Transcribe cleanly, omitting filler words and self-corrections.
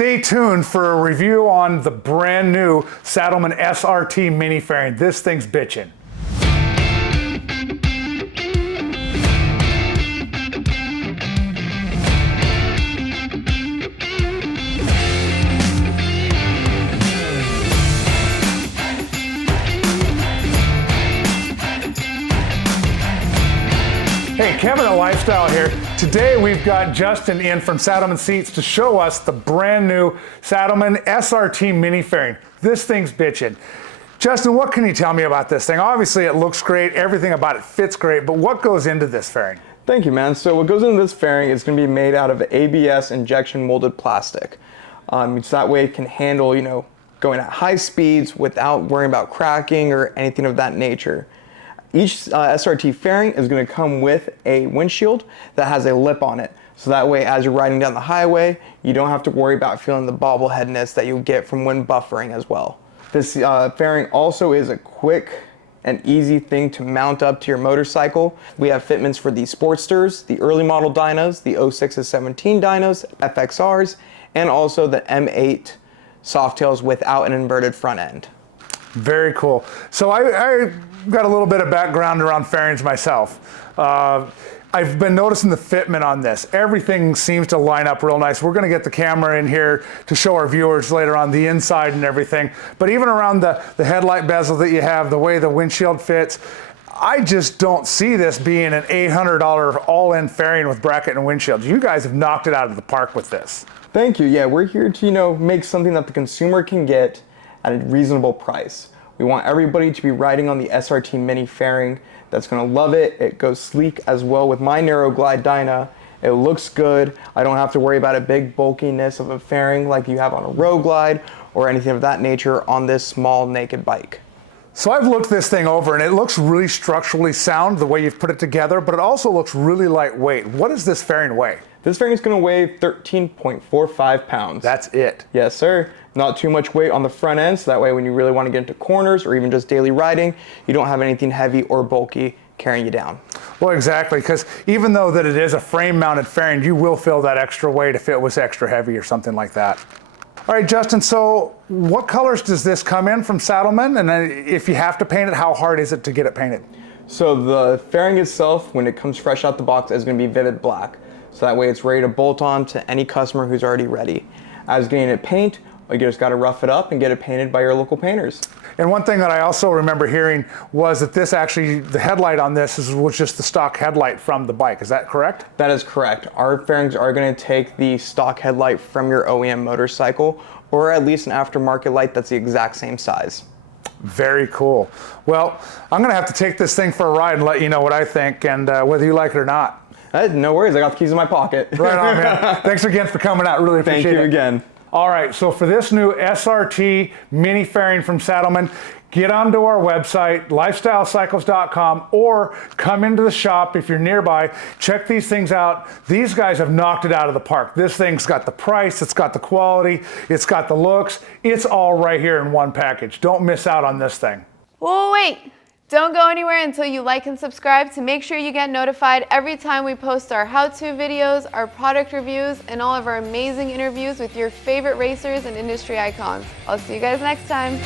stay tuned for a review on the brand new Saddlemen SRT Mini Fairing. This thing's bitchin'. Hey, Kevin at Lifestyle here. Today we've got Justin in from Saddlemen Seats to show us the brand new Saddlemen SRT Mini Fairing. This thing's bitchin'. Justin, what can you tell me about this thing? Obviously it looks great, everything about it fits great, but what goes into this fairing? Thank you, man. So what goes into this fairing is going to be made out of ABS injection molded plastic. So that way it can handle, going at high speeds without worrying about cracking or anything of that nature. Each SRT fairing is going to come with a windshield that has a lip on it. So that way, as you're riding down the highway, you don't have to worry about feeling the bobbleheadness that you'll get from wind buffering as well. This fairing also is a quick and easy thing to mount up to your motorcycle. We have fitments for the Sportsters, the early model dynos, the 06 to 17 dynos, FXRs, and also the M8 Softails without an inverted front end. Very cool. So I got a little bit of background around fairings myself. I've been noticing the fitment on this. Everything seems to line up real nice. We're going to get the camera in here to show our viewers later on the inside and everything. But even around the headlight bezel that you have, the way the windshield fits, I just don't see this being an $800 all-in fairing with bracket and windshield. You guys have knocked it out of the park with this. Thank you. Yeah, we're here to, make something that the consumer can get at a reasonable price. We want everybody to be riding on the SRT Mini Fairing that's going to love it. It goes sleek as well with my narrow glide dyna. It looks good. I don't have to worry about a big bulkiness of a fairing like you have on a road glide or anything of that nature on this small naked bike. So I've looked this thing over and it looks really structurally sound the way you've put it together, but it also looks really lightweight. What does this fairing weigh? This fairing is going to weigh 13.45 pounds. That's it? Yes, sir. Not too much weight on the front end, so that way when you really want to get into corners or even just daily riding, you don't have anything heavy or bulky carrying you down. Well, exactly, because even though that it is a frame-mounted fairing, you will feel that extra weight if it was extra heavy or something like that. All right, Justin, so what colors does this come in from Saddlemen? And then if you have to paint it, how hard is it to get it painted? So the fairing itself, when it comes fresh out the box, is going to be vivid black. So that way it's ready to bolt on to any customer who's already ready. As getting it paint, you just got to rough it up and get it painted by your local painters. And one thing that I also remember hearing was that this actually, the headlight on this was just the stock headlight from the bike. Is that correct? That is correct. Our fairings are going to take the stock headlight from your OEM motorcycle, or at least an aftermarket light that's the exact same size. Very cool. Well, I'm going to have to take this thing for a ride and let you know what I think and whether you like it or not. No worries. I got the keys in my pocket. Right on, man. Thanks again for coming out. Really appreciate it. Thank you again. All right, so for this new SRT Mini Fairing from Saddlemen, get onto our website, lifestylecycles.com, or come into the shop if you're nearby. Check these things out. These guys have knocked it out of the park. This thing's got the price, it's got the quality, it's got the looks. It's all right here in one package. Don't miss out on this thing. Whoa, wait. Don't go anywhere until you like and subscribe to make sure you get notified every time we post our how-to videos, our product reviews, and all of our amazing interviews with your favorite racers and industry icons. I'll see you guys next time.